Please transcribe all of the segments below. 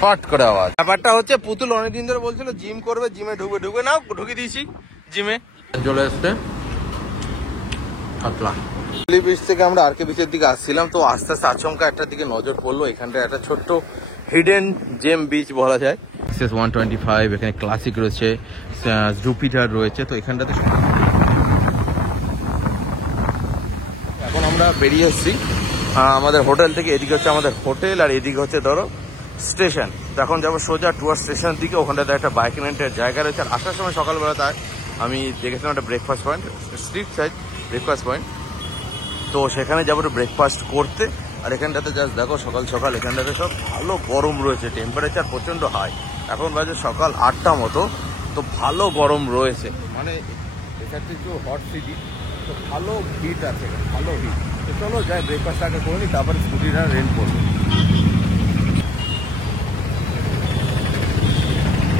ফট করে আওয়াজ। ব্যাপারটা হচ্ছে পুতুল অনেকদিন ধরে বলছিল জিম করবে, জিমে ঢুকে নাও, ঢুকে দিয়েছি জিমে। চলে আসতে বিচ থেকে আমরা আরকে বিচের দিকে আসছিলাম, তো আস্তে আস্তে আচমকা একটা দিকে নজর পড়লো। এখানটা একটা ছোট্ট হিডেন জেম বিচ বলা যায়। 125 এখানে ক্লাসিক রয়েছে, জুপিটার রয়েছে। তো এখানটাতে এখন আমরা বেরিয়ে এসেছি আমাদের হোটেল থেকে। এদিকে হচ্ছে আমাদের হোটেল আর এদিকে হচ্ছে ধরো স্টেশন। তো এখন যাবো সোজা টুয়ার স্টেশনের দিকে। ওখানটাতে একটা বাইক রেন্টের জায়গা রয়েছে। আর আসার সময় সকালবেলা তাই আমি দেখেছিলাম একটা breakfast point, street side breakfast point. তো সেখানে যাবো একটু ব্রেকফাস্ট করতে। আর এখানটাতে জাস্ট দেখো সকাল সকাল এখানটাতে সব ভালো গরম রয়েছে, টেম্পারেচার প্রচণ্ড হাই। এখন বাজে সকাল 8টা মতো, তো ভালো গরম রয়েছে। মানে এটা একটু হট সিটি, তো ভালো হিট আছে, ভালো হিট। তো চলো যাই ব্রেকফাস্ট আগে করে নিই, তারপরে স্কুটিটা রেন্ট করবো।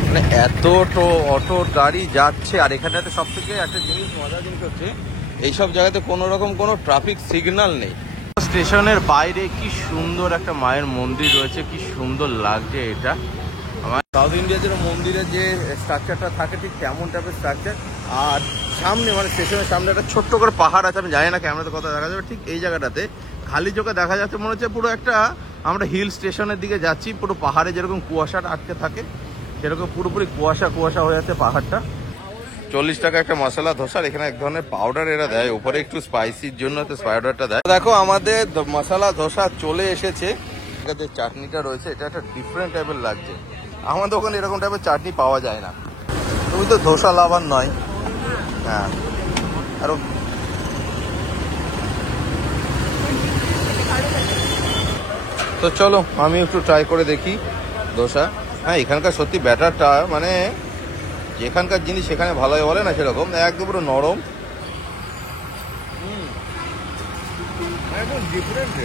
মানে এত অটো গাড়ি যাচ্ছে। আর এখানটাতে সব থেকে একটা জিনিস মজার জিনিস হচ্ছে এইসব জায়গাতে কোনো রকম কোনো ট্রাফিক সিগন্যাল নেই। স্টেশনের বাইরে কি সুন্দর একটা মায়ের মন্দির রয়েছে, কি সুন্দর লাগছে এটা। আমার সাউথ ইন্ডিয়া যেন মন্দিরের যে স্ট্রাকচারটা থাকে ঠিক তেমন টাইপের স্ট্রাকচার। আর সামনে মানে স্টেশনের সামনে একটা ছোট্ট করে পাহাড় আছে, আমি জানি না ক্যামেরাতে কথা দেখা যাবে। ঠিক এই জায়গাটাতে খালি চোখে দেখা যাচ্ছে মনে হচ্ছে পুরো একটা আমরা হিল স্টেশনের দিকে যাচ্ছি। পুরো পাহাড়ে যেরকম কুয়াশাটা আটকে থাকে সেরকম পুরোপুরি কুয়াশা কুয়াশা হয়ে যাচ্ছে পাহাড়টা। 40 টাকা একটা মশলা ধোসার। এখানে এক ধরনের পাউডার এরা দেয় উপরে একটু স্পাইসির জন্য, তো পাউডারটা দেয়। দেখো আমাদের মশলা ধোসা চলে এসেছে। যে চাটনিটা রয়েছে এটা একটা ডিফারেন্ট টাইপের লাগছে। আমাদের ওখানে এরকম টাইপের চাটনি পাওয়া যায় না। তুমি তো ধোসা লাভার নয়। হ্যাঁ, আরো তো চলো আমি একটু ট্রাই করে দেখি ধোসা। হ্যাঁ, এখানকার সত্যি ব্যাটারটা মানে যেখানকার জিনিস সেখানে ভালোই বলে না, সেরকম একদম পুরো নরম, একদম ডিফারেন্ট।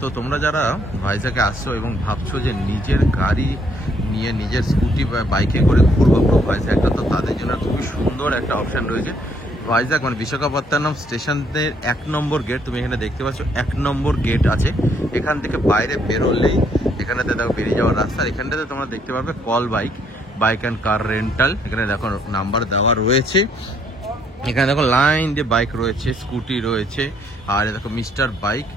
তো তোমরা যারা ভাইজাকে আসছো এবং ভাবছো যে নিজের গাড়ি নিয়ে নিজের স্কুটি বা বাইকে করে ঘুরবো পুরো ভাইজাকটা, তো তাদের জন্য খুবই সুন্দর একটা অপশান রয়েছে। ভাইজাক মানে বিশাখাপত্তনম স্টেশনের 1 নম্বর গেট, তুমি এখানে দেখতে পাচ্ছ 1 নম্বর গেট আছে। এখান থেকে বাইরে বেরোলেই এখানেতে দেখো বেরিয়ে যাওয়ার রাস্তা। এখানটাতে তোমরা দেখতে পারবে call bike, bike and car rental. এখানে দেখো নাম্বার দেওয়া রয়েছে। এখানে দেখো লাইন দিয়ে বাইক রয়েছে, স্কুটি রয়েছে। আর দেখো মিস্টার বাইক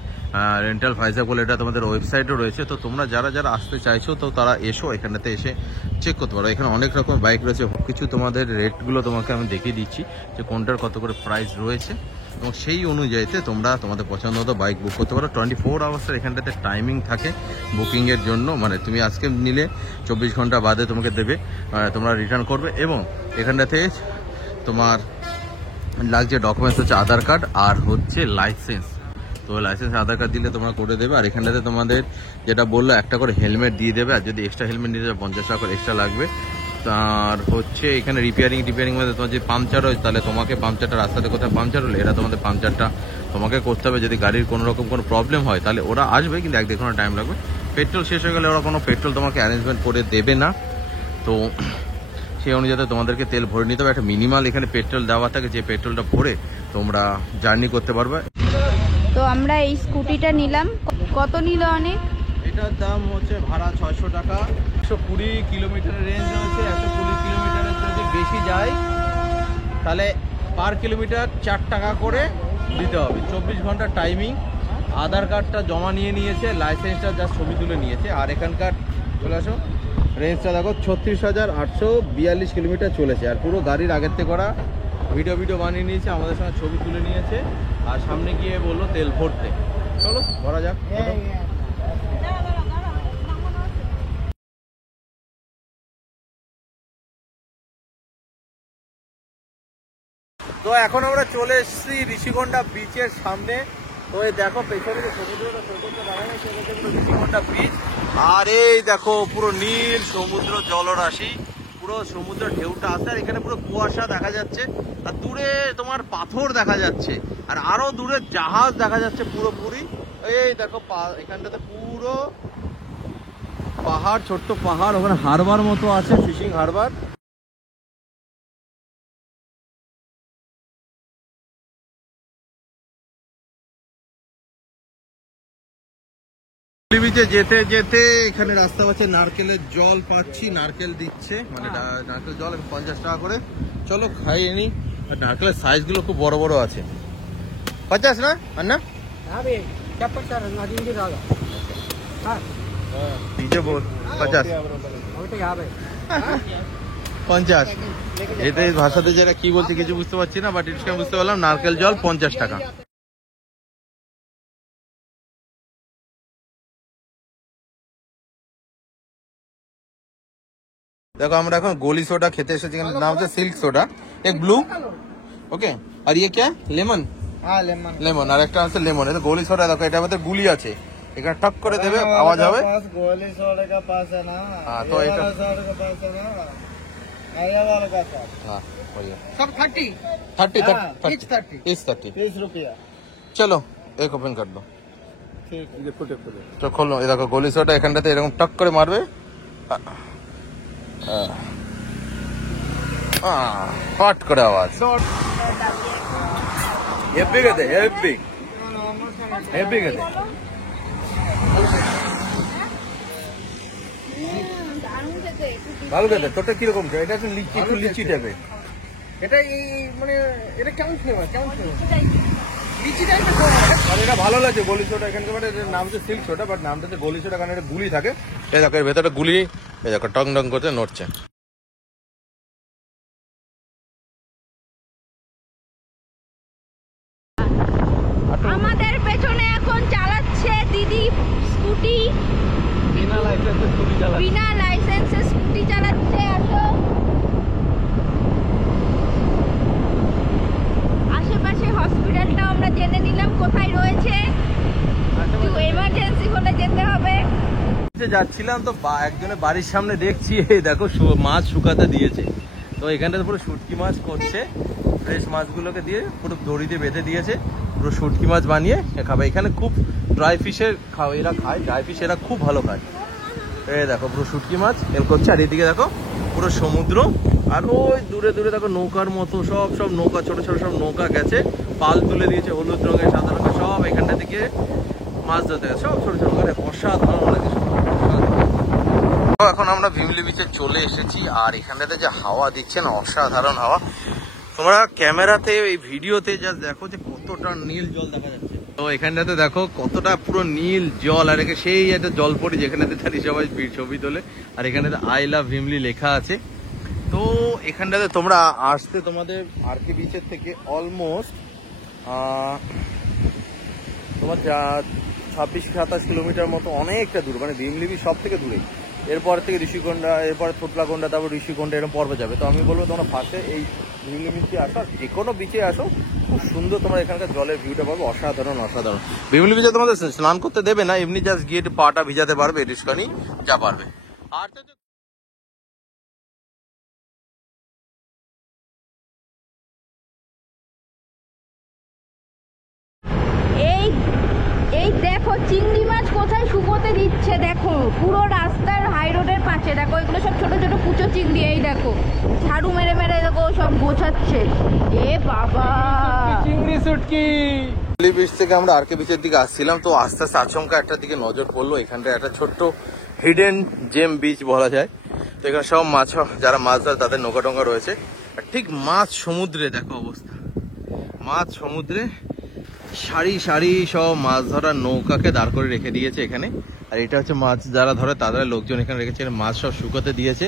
রেন্টাল ভাইজাক বলে এটা তোমাদের ওয়েবসাইটও রয়েছে। তো তোমরা যারা যারা আসতে চাইছো তো তারা এসো, এখানেতে এসে চেক করতে পারো। এখানে অনেক রকম বাইক রয়েছে, কিছু তোমাদের রেটগুলো তোমাকে আমি দেখিয়ে দিচ্ছি যে কোনটার কত করে প্রাইস রয়েছে, এবং সেই অনুযায়ীতে তোমরা তোমাদের পছন্দ মতো বাইক বুক করতে পারো। 24 আওয়ার্সের এখানটাতে টাইমিং থাকে বুকিংয়ের জন্য। মানে তুমি আজকে নিলে 24 ঘন্টা বাদে তোমাকে দেবে, তোমরা রিটার্ন করবে। এবং এখানটাতে তোমার লাগছে ডকুমেন্টস হচ্ছে আধার কার্ড আর হচ্ছে লাইসেন্স। তো লাইসেন্স আধার কার্ড দিলে তোমরা করে দেবে। আর এখানটাতে তোমাদের যেটা বললো একটা করে হেলমেট দিয়ে দেবে, আর যদি এক্সট্রা হেলমেট নিতে যাবে 50 টাকা করে এক্সট্রা লাগবে। আর হচ্ছে এখানে রিপেয়ারিং মধ্যে তোমার যদি পাংচার হয় তাহলে তোমাকে পাংচারটা রাস্তাতে কোথায় পাংচার হলে এরা তোমাদের পাংচারটা তোমাকে করতে হবে। যদি গাড়ির কোনো রকম কোনো প্রবলেম হয় তাহলে ওরা আসবে, কিন্তু 1-1.5 ঘন্টা টাইম লাগবে। পেট্রোল শেষ হয়ে গেলে ওরা কোনো পেট্রোল তোমাকে অ্যারেঞ্জমেন্ট করে দেবে না। তো সেই অনুযায়ী তোমাদেরকে তেল ভরে নিতে হবে। একটা মিনিমাল এখানে পেট্রোল দেওয়া থাকে, যে পেট্রোলটা ভরে তোমরা জার্নি করতে পারবে। তো আমরা এই স্কুটিটা নিলাম, কত নিল? অনেক, এটার দাম হচ্ছে ভাড়া 600 টাকা। 120 কিলোমিটারের রেঞ্জ রয়েছে। 120 কিলোমিটারের যদি বেশি যায় তাহলে পার কিলোমিটার 4 টাকা করে দিতে হবে। 24 ঘন্টা টাইমিং। আধার কার্ডটা জমা নিয়ে নিয়েছে, লাইসেন্সটা যা ছবি তুলে নিয়েছে। আর এখানকার চলে আসো রেঞ্জটা দেখো 36,842 কিলোমিটার চলেছে। আর পুরো গাড়ির আগের থেকে করা ভিডিও বানিয়ে নিয়েছে, আমাদের সঙ্গে ছবি তুলে নিয়েছে। আর সামনে গিয়ে বললো তেল ভরতে। চলো ভরা যাক। তো এখন আমরা চলে এসেছি ঋষিকোণা বিচের সামনে। তো এই দেখো পেছনে যে সমুদ্রটা সৈকতটা দেখা যাচ্ছে সেটা হচ্ছে ঋষিকোণা বিচ। আর এই দেখো পুরো নীল সমুদ্র জলরাশি, পুরো সমুদ্র ঢেউটা আছে। আর এখানে পুরো কুয়াশা দেখা যাচ্ছে, আর দূরে তোমার পাথর দেখা যাচ্ছে, আর আরো দূরে জাহাজ দেখা যাচ্ছে পুরোপুরি। এই দেখো এখানটাতে পুরো পাহাড়, ছোট্ট পাহাড়, ওখানে হারবার মতো আছে, ফিশিং হারবার। বিচে যেতে যেতে এখানে রাস্তা পাচ্ছে নারকেলের জল পাচ্ছি, নারকেল দিচ্ছে, মানে নারকেল জল 50 টাকা করে। চলো খাইয়ে নি। আর নারকেলের সাইজ গুলো খুব বড় বড় আছে। 50 না আন্না? ডিজে বল 50 50। এতে ভাষাতে যারা কি বলছে কিছু বুঝতে পারছি না, বাট এটা বুঝতে পারলাম নারকেল জল 50 টাকা। देखो हम এখন गोली सोडा খেতে এসেছি, এখানে নাম হচ্ছে সিল্ক সোডা, এক ব্লু ওকে। আর ये क्या লেমন? হ্যাঁ লেমন। লেমন আর একটা আছে লেমন। এটা গোলি সোডা, দেখো এটার মধ্যে গুলি আছে, এখানে টক করে দেবে আওয়াজ হবে। गोली सोडा का पास है ना, हाँ, तो ये एक- वाला सोडा का पास है ना, नया वाला का पास हाँ बढ़िया। सब 30 30 हाँ, each 30 30। 30 रुपया। চলো এক ওপেন कर दो। ठीक है, देखो देखो তো খোলো, এই দেখো গোলি সোডা এখানটাতে এরকম টক করে মারবে। হট করে আওয়াজ। হেভি গেছে, হেভি হেভি গেছে। ভালো গেছে। তোরটা কিরকম? এটা একটু লিচি, একটু লিচি টাইপের। এটা এই মানে এটা কেমন ফ্লেভার, কেমন ফ্লেভার? লিচি টাইপের আর এটা ভালো লাগছে গোলি সোডা। এখানকার মানে এটার নাম হচ্ছে সিল্ক সোডা, বাট নামটা হচ্ছে গোলি সোডা কারণ এটা গুলি থাকে। এই দেখো এর ভেতরে গুলি, এই দেখো টং টং করতে নড়ছে। আমাদের পেছনে এখন চালাচ্ছে দিদি স্কুটি, বিনা লাইসেন্সে স্কুটি চালাচ্ছে। বিনা লাইসেন্সে স্কুটি চালাচ্ছে। আসো, আশেপাশে হসপিটালটাও আমরা জেনে নিলাম কোথায় রয়েছে, একটু এমার্জেন্সি হলে যেতে হবে। যাচ্ছিলাম তো একজনের বাড়ির সামনে দেখছি, এই দেখো মাছ শুকাতে দিয়েছে। তো এখানটাতে পুরো শুটকি মাছ করছে, ফ্রেশ মাছগুলোকে দিয়ে পুরো দড়িতে বেঁধে দিয়েছে, পুরো শুটকি মাছ বানিয়ে খাবে। এখানে খুব ড্রাই ফিশের এরা খায়, ড্রাই ফিশ এরা খুব ভালো খায়। এই দেখো পুরো শুটকি মাছ এর করছে, আর এদিকে দেখো পুরো সমুদ্র, আর ওই দূরে দূরে দেখো নৌকার মতো সব সব নৌকা, ছোট ছোট সব নৌকা গেছে, পাল তুলে দিয়েছে হলুদ রঙের, সাদা রঙের, সব এখানটা থেকে মাছ ধরতে গেছে, সব ছোট ছোট করে। অসাধারণ লাগে। এখন আমরা ভিমলি বিচে চলে এসেছি, আর এখানটাতে যে হাওয়া দিচ্ছে না, অসাধারণ হাওয়া। তোমরা ক্যামেরাতে এই ভিডিওতে যা দেখো যে কতটা নীল জল দেখা যাচ্ছে, তো এখানটাতে দেখো কতটা পুরো নীল জল। আর সেই একটা জলপরি যেখানেতে দাঁড়িয়ে সবাই ছবি তোলে, আর এখানেতে আই লাভ ভিমলি লেখা আছে। তো এখানটাতে তোমরা আসতে তোমাদের আর কে বিচের থেকে অলমোস্ট তোমার 26-27 কিলোমিটার মতো, অনেকটা দূর, মানে ভিমলি বিচ সব থেকে দূরে। এরপর থেকে ঋষিকোন্ডা, এরপর থোটলাকোন্ডা, তারপর ঋষিকোন্ডা, এরকম পর্বে যাবে। তো আমি বলবো তোমরা ফার্স্টে এই ভিমলি বিচে আসো, যে কোনো বিচে আসো, খুব সুন্দর তোমরা এখানকার জলের ভিউটা পাবে, অসাধারণ অসাধারণ। ভিমলি বিচে তোমাদের স্নান করতে দেবে না, এমনি জাস্ট গিয়ে পাটা ভিজাতে পারবে, এটুখানি যা পারবে। আর এই এই দেখো চিংড়ি মাছ কোথায় শুকোতে দিচ্ছে, দেখো পুরো রাস্তার হাই রোডের পাশে। দেখো এগুলো সব ছোট ছোট কুচো চিংড়ি, এই দেখো ঝাড়ু মেরে মেরে দেখো সব গোছাচ্ছে। এ বাবা, চিংড়ি শুটকি। ভিমলি বিচ থেকে আমরা আর কে বিচের দিকে আসছিলাম, তো আস্তে আস্তে আচমকা একটা দিকে নজর পড়লো। এখানটা একটা ছোট্ট হিডেন জেম বিচ বলা যায়। তো এখানে সব মাছ, যারা মাছ ধরে তাদের নৌকা টঙ্কা রয়েছে। আর ঠিক মাছ সমুদ্রে দেখো অবস্থা, মাছ সমুদ্রে সারি সারি সব মাছ ধরার নৌকাকে দাঁড় করে রেখে দিয়েছে এখানে। আর এটা হচ্ছে মাছ যারা ধরে তাদের লোকজন এখানে রেখেছে, মাছ সব শুকোতে দিয়েছে।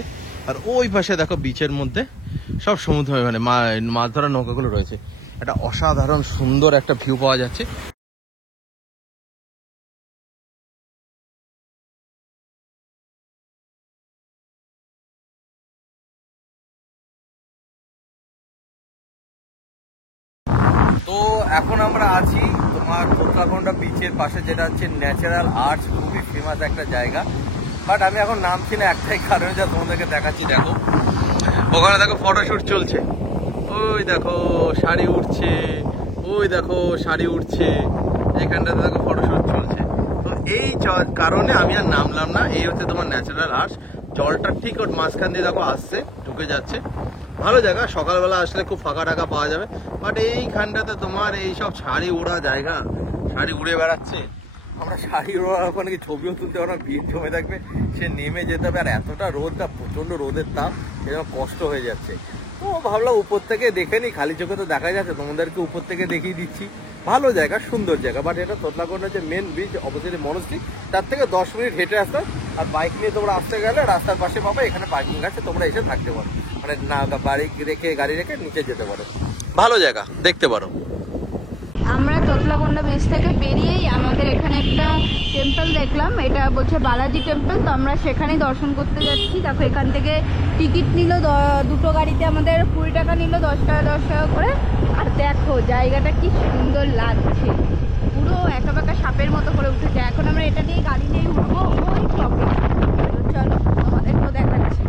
আর ওই পাশে দেখো বিচের মধ্যে সব সমুদ্র, মানে মাছ ধরার নৌকাগুলো রয়েছে। একটা অসাধারণ সুন্দর একটা ভিউ পাওয়া যাচ্ছে। তো এখন আমরা আছি তোমার থোটলাকোন্ডা বিচের পাশে, যেটা হচ্ছে ন্যাচারাল আর্টস, খুবই ফেমাস একটা জায়গা। বাট আমি এখন নামছি না একটাই কারণে, যা তোমাদেরকে দেখাচ্ছি। দেখো ওখানে দেখো ফটোশুট চলছে, ওই দেখো শাড়ি উঠছে, ওই দেখো শাড়ি উঠছে, এখানটাতে দেখো ফটোশুট চলছে। তো এই কারণে আমি আর নামলাম না। এই হচ্ছে তোমার ন্যাচারাল আর্টস। জলটা ঠিক ওর মাঝখান দিয়ে দেখো আসছে, ঢুকে যাচ্ছে। ভালো জায়গা, সকালবেলা আসলে খুব ফাঁকা টাকা পাওয়া যাবে। বাট এইখানটাতে তোমার এই সব শাড়ি উড়া জায়গা, শাড়ি উড়ে বেড়াচ্ছে, আমরা শাড়ি ওখানে ছবিও তুলতে পারবো না, ভিড় জমে থাকবে, সে নেমে যেতে হবে। আর এতটা রোদটা, প্রচণ্ড রোদের তাপ, এরকম কষ্ট হয়ে যাচ্ছে। তো ভাবলাম উপর থেকে দেখে নিই, খালি চোখে তো দেখা যাচ্ছে, তোমাদেরকে উপর থেকে দেখিয়ে দিচ্ছি। ভালো জায়গা, সুন্দর জায়গা, বাট এটা তোতলাকোন্ডা যে মেন ব্রিজ অপোজিটে মনস্ট্রি, তার থেকে 10 মিনিট হেঁটে আসতে। আর বাইক নিয়ে তোমরা আসতে গেলে রাস্তার পাশে পাবে, এখানে পার্কিং আছে, তোমরা এসে থাকতে পারো, মানে না গাড়ি রেখে নিচে যেতে পারো। ভালো জায়গা, দেখতে পারো। আমরা তোতলাকোন্ডা ব্রিজ থেকে বেরিয়েই আমাদের এখানে একটা টেম্পল দেখলাম, এটা বলছে বালাজি টেম্পল। তো আমরা সেখানেই দর্শন করতে যাচ্ছি। দেখো এখান থেকে টিকিট নিল, দুটো গাড়িতে আমাদের 20 টাকা নিল, 10 টাকা করে। আর দেখো জায়গাটা কি সুন্দর লাগছে, পুরো একা বেঁকা সাপের মতো করে উঠেছে। এখন আমরা এটা নিয়ে গাড়ি নিয়ে উঠবো ওই ক্লবে। চলো তোমাদেরকেও দেখাচ্ছি।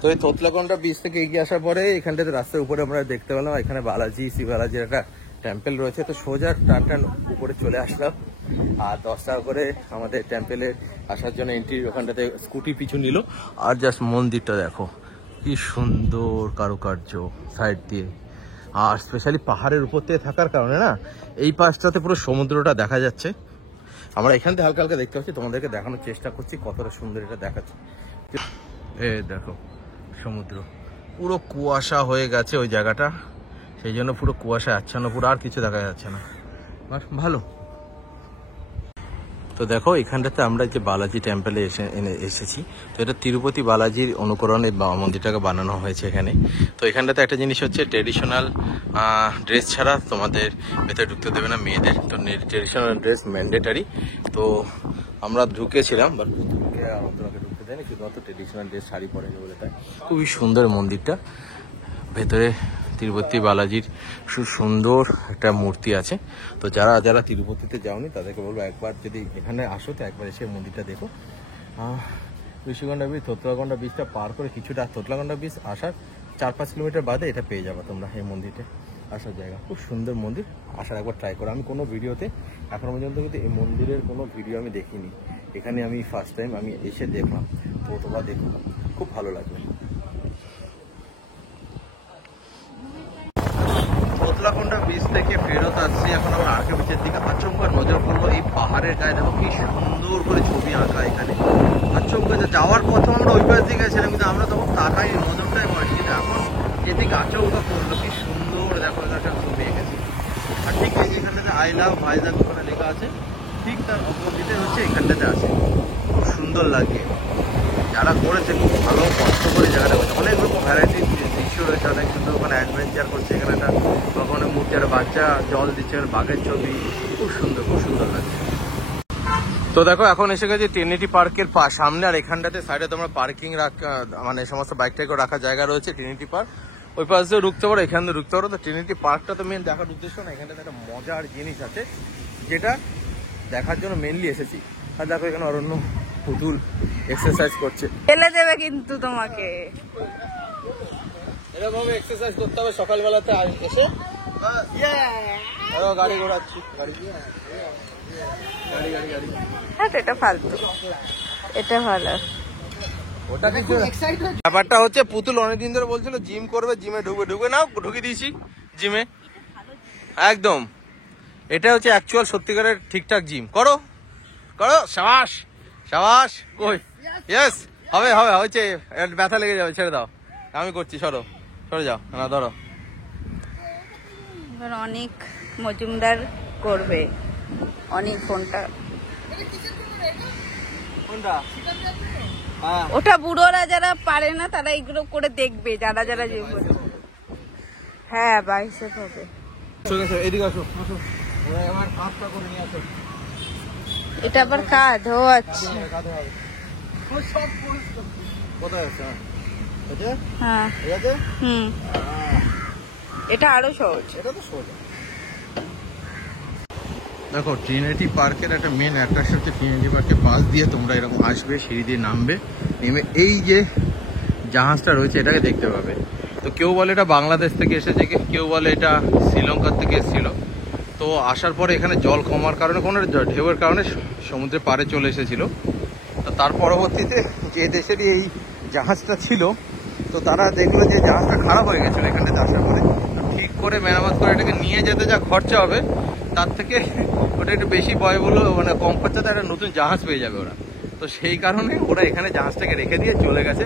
তো এই তোতলাকোন্ডা ব্রিজ থেকে এগিয়ে আসার পরে এখানটাতে রাস্তার উপরে আমরা দেখতে পেলাম এখানে বালাজি, শ্রী বালাজির একটা টেম্পল রয়েছে। তো সোজা টান উপরে চলে আসলাম। আর 10 টাকা করে আমাদের টেম্পলে আসার জন্য এন্ট্রি, ওখানটাতে স্কুটি পিছু নিল। আর জাস্ট মন্দিরটা দেখো কি সুন্দর কারুকার্য সাইড দিয়ে। আর স্পেশালি পাহাড়ের উপর দিয়ে থাকার কারণে না এই পাশটাতে পুরো সমুদ্রটা দেখা যাচ্ছে। আমরা এখান থেকে হালকা হালকা দেখতে পাচ্ছি, তোমাদেরকে দেখানোর চেষ্টা করছি কতটা সুন্দর এটা দেখাচ্ছে। এই দেখো সমুদ্র, পুরো কুয়াশা হয়ে গেছে ওই জায়গাটা, সেই জন্য পুরো কুয়াশা আচ্ছন্ন, পুরো আর কিছু দেখা যাচ্ছে না। ভালো। তো দেখো এখানটাতে আমরা যে বালাজি টেম্পলে এসেছি। তো এটা তিরুপতি বালাজির অনুকরণে মন্দিরটাকে বানানো হয়েছে এখানে। তো এখানটাতে একটা জিনিস হচ্ছে, ট্রেডিশনাল ড্রেস ছাড়া তোমাদের ভেতরে ঢুকতে দেবে না মেয়েদের। তো ট্রেডিশনাল ড্রেস ম্যান্ডেটারি। তো আমরা ঢুকেছিলাম, বাট তোমাকে ঢুকতে দেয়নি, শুধুমাত্র ট্রেডিশনাল ড্রেস শাড়ি পরে বলে। তাই খুবই সুন্দর মন্দিরটা, ভেতরে তিরুপতি বালাজির সুন্দর একটা মূর্তি আছে। তো যারা যারা তিরুপতিতে যাওনি তাদেরকে বলবো একবার যদি এখানে আসো তো একবার এসে মন্দিরটা দেখো। ঋষিকোন্ডা ব্রিজ, তোতলাকোন্ডা ব্রিজটা পার করে কিছুটা, তোতলাকোন্ডা ব্রিজ আসার 4-5 কিলোমিটার বাদে এটা পেয়ে যাবে তোমরা এই মন্দিরটা আসার জায়গা। খুব সুন্দর মন্দির, আসার একবার ট্রাই করো। আমি কোনো ভিডিওতে এখনো পর্যন্ত কিন্তু এই মন্দিরের কোনো ভিডিও আমি দেখিনি, এখানে আমি ফার্স্ট টাইম আমি এসে দেখলাম। তো তোমরা দেখো, খুব ভালো লাগবে। তোতলাকোন্ডা ব্রিজ থেকে ফেরত আসছি, এখন আমরা আরকে বিচের দিকে। আচমকা নজর পড়লো এই পাহাড়ের গায়ে, দেখো কি সুন্দর করে ছবি আঁকা এখানে। আচমকা যাওয়ার পথে আমরা ওই পাশ দিকে গেছিলাম, কিন্তু আমরা তখন তাকাই নজরটাই পড়েছি, কিন্তু এখন এদিকে আচমকা পড়লো কি সুন্দর, দেখো একটা ছবি এঁকেছি। আর ঠিক এই যেখানটাতে আই লাভ ভাইজাগ ওখানে লেখা আছে, ঠিক তার অপোজিটে হচ্ছে এখানটাতে আছে। খুব সুন্দর লাগে, যারা করেছে খুব ভালো কষ্ট করে জায়গাটা করছে। অনেক রকম ভ্যারাইটির দৃশ্য রয়েছে, অনেক সুন্দর ওখানে অ্যাডভেঞ্চার করছে। এখানে একটা ওখানে মূর্তি, একটা বাচ্চা জল দিচ্ছে, বাঘের ছবি, খুব সুন্দর, খুব সুন্দর লাগছে। তো দেখো এখন এসে গেছে ট্রিনিটি পার্কের সামনে। আর এখানটাতে সাইডে তোমরা পার্কিং মানে সমস্ত বাইক টাইক রাখার জায়গা রয়েছে। ট্রিনিটি পার্ক ওই পাশ দিয়ে ঢুকতে পারো, এখান দিয়ে ঢুকতে পারো। তো ট্রিনিটি পার্কটা তো মেন দেখার উদ্দেশ্য না, এখানটাতে একটা মজার জিনিস আছে যেটা দেখার জন্য মেনলি এসেছি। আর দেখো এখানে অরণ্য পুতুল এক্সারসাইজ করছে, ফেলে দেবে কিন্তু তোমাকে। এরকম এক্সারসাইজ করতে হবে সকালবেলাতে এসে। গাড়ি ঘোরাচ্ছি, গাড়ি। হ্যাঁ এটা ফালতু, এটা ভালো। ওটা কিছু ব্যাপারটা হচ্ছে, পুতুল অনেকদিন ধরে বলছিল জিম করবে, জিমে ঢুকে নাও, ঢুকিয়ে দিয়েছি জিমে একদম। এটা হচ্ছে অ্যাকচুয়াল সত্যিকারের ঠিকঠাক জিম। করো করো, সাবাস সাবাস। কই ইয়েস, হবে হবে, হয়েছে, ব্যথা লেগে যাবে, ছেড়ে দাও, আমি করছি, সরো সরে যাও, না ধরো। এবার অনেক মজুমদার করবে, অনেক ফোনটা, ওটা বুড়োরা যারা পারে না তারা এগুলো করে দেখবে, যারা যারা যে হ্যাঁ বাইসেপ হবে। এদিকে আসো, আমার কাজটা করে নিয়ে আসো। এটা আবার কাজ, ও আচ্ছা, কোথায় আছে? হ্যাঁ হুম, এটা আরো সহজ, এটা তো সোজা। দেখো ট্রিনিটি পার্কের একটা মেন অ্যাট্রাকশন হচ্ছে ট্রিনিটি পার্কের পাশ দিয়ে তোমরা এরকম আসবে, সিঁড়ি দিয়ে নামবে, নেমে এই যে জাহাজটা রয়েছে এটাকে দেখতে পাবে। তো কেউ বলে এটা বাংলাদেশ থেকে এসেছে, কেউ বলে এটা শ্রীলঙ্কার থেকে এসেছিল। তো আসার পরে এখানে জল কমার কারণে, কোনো ঢেউয়ের কারণে সমুদ্রের পাড়ে চলে এসেছিল। তো তার পরবর্তীতে যে দেশেরই এই জাহাজটা ছিল তো তারা দেখলো যে জাহাজটা খারাপ হয়ে গেছিলো এখানে আসার পরে, ঠিক করে মেরামত করে এটাকে নিয়ে যেতে যা খরচা হবে তার থেকে ওটা একটু বেশি ব্যয়বহুল, মানে কম খরচাতে একটা নতুন জাহাজ পেয়ে যাবে ওরা। তো সেই কারণে ওরা এখানে জাহাজটাকে রেখে দিয়ে চলে গেছে।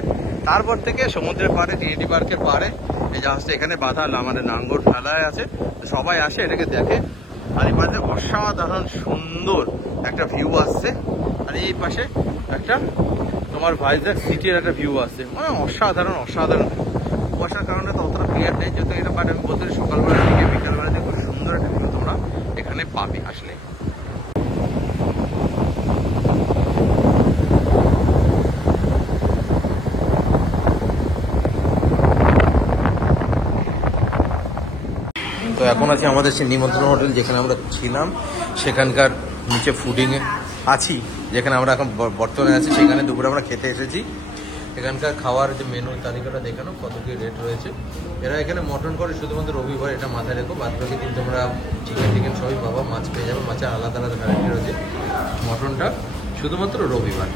তারপর থেকে সমুদ্রের পাড়ে, টিএনটি পার্কের পাড়ে এই জাহাজটা এখানে বাঁধা, আমাদের নাঙ্গর ঢালায় আছে, সবাই আসে এটাকে দেখে। আর এই পাশে অসাধারণ সুন্দর একটা ভিউ আসছে, আর এই পাশে একটা তোমার ভাইজ্যাক সিটির একটা ভিউ আসছে, মানে অসাধারণ অসাধারণ। কুয়াশার কারণে তো অতটা ক্লিয়ার নেই যত এটা, বাট আমি বলতে সকালবেলা থেকে বিকালবেলা থেকে খুব সুন্দর একটা ভিউ তোমরা এখানে পাবে আসলে। তো এখন আছি আমাদের সেই নিমন্ত্রণ হোটেল যেখানে আমরা ছিলাম, সেখানকার নিচে ফুডিংয়ে আছি, যেখানে আমরা এখন বর্তমানে আছি, সেখানে দুপুরে আমরা খেতে এসেছি। এখানকার খাওয়ার যে মেনুর তালিকাটা দেখানো, কত কি রেট রয়েছে। এরা এখানে মটন করে শুধুমাত্র রবিবার, এটা মাথায় রেখো, বাদ বাকি দিন তোমরা চিকেন টিকেন সবই পাবা, মাছ পেয়ে যাবে, মাছের আলাদা আলাদা ভ্যারাইটি রয়েছে, মটনটা শুধুমাত্র রবিবার।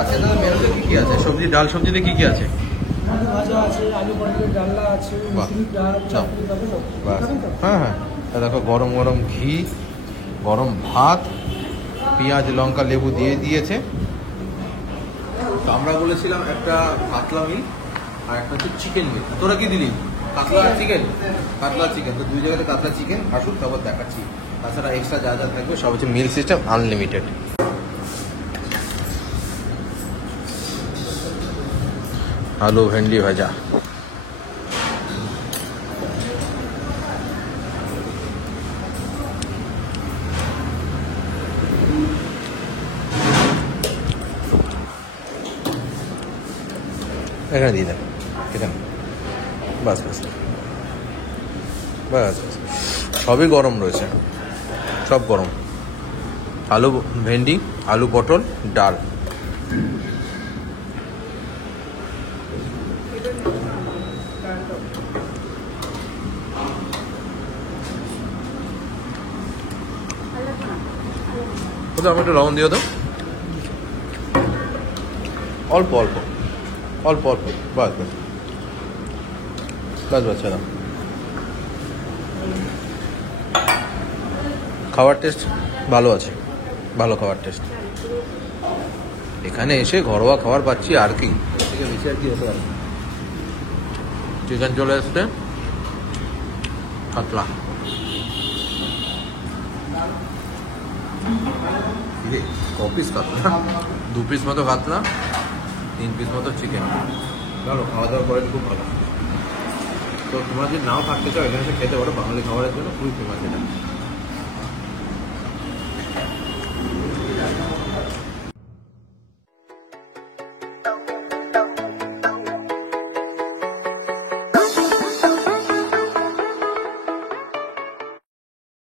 আচ্ছা দাদা, মেনুতে কী কী আছে? সবজি, ডাল সবজিতে কী কী আছে? আলু ভাজা আছে, আলু পটলের ডালনা আছে, মিষ্টির ডাল, চাটনি পাবে সব। হ্যাঁ হ্যাঁ, দেখো গরম গরম ঘি, গরম ভাত, পেঁয়াজ লঙ্কা লেবু দিয়ে দিয়েছে। তো আমরা বলেছিলাম একটা কাতলা মিল আর একটা হচ্ছে চিকেন মিল। তোরা কি দিলি? কাতলা আর চিকেন? কাতলা চিকেন। তো দুই জায়গাতে কাতলা চিকেন আসুক, তারপর দেখাচ্ছি। তাছাড়া এক্সট্রা যা যা থাকবে সব হচ্ছে মিল সিস্টেম, আনলিমিটেড। আলু ভেন্ডি ভাজা, এখানে দিয়ে দেন, এখানে বাস বাস বাস, সবই গরম রয়েছে, সব গরম। আলু ভেন্ডি, আলু পটল, ডাল। আমি একটু লবণ দিও তো, অল্প অল্প অল্প অল্প, বাস বাস বাস বাস। না, খাবার টেস্ট ভালো আছে, ভালো খাবার টেস্ট। এখানে এসে ঘরোয়া খাবার পাচ্ছি, আর কি থেকে বেশি আর কি হতে পারে। চিকেন চলে আসছে, কাতলা, ক পিস কাতলা? 2 পিস মতো কাতলা, 3 পিস মতো চিকেন। ভালো খাওয়া দাওয়া করে খুব ভালো। তো তোমরা যদি নাও থাকতে চাও এখানে এসে খেতে পারো, বাঙালি খাবারের জন্য খুবই ফেমাস এটা।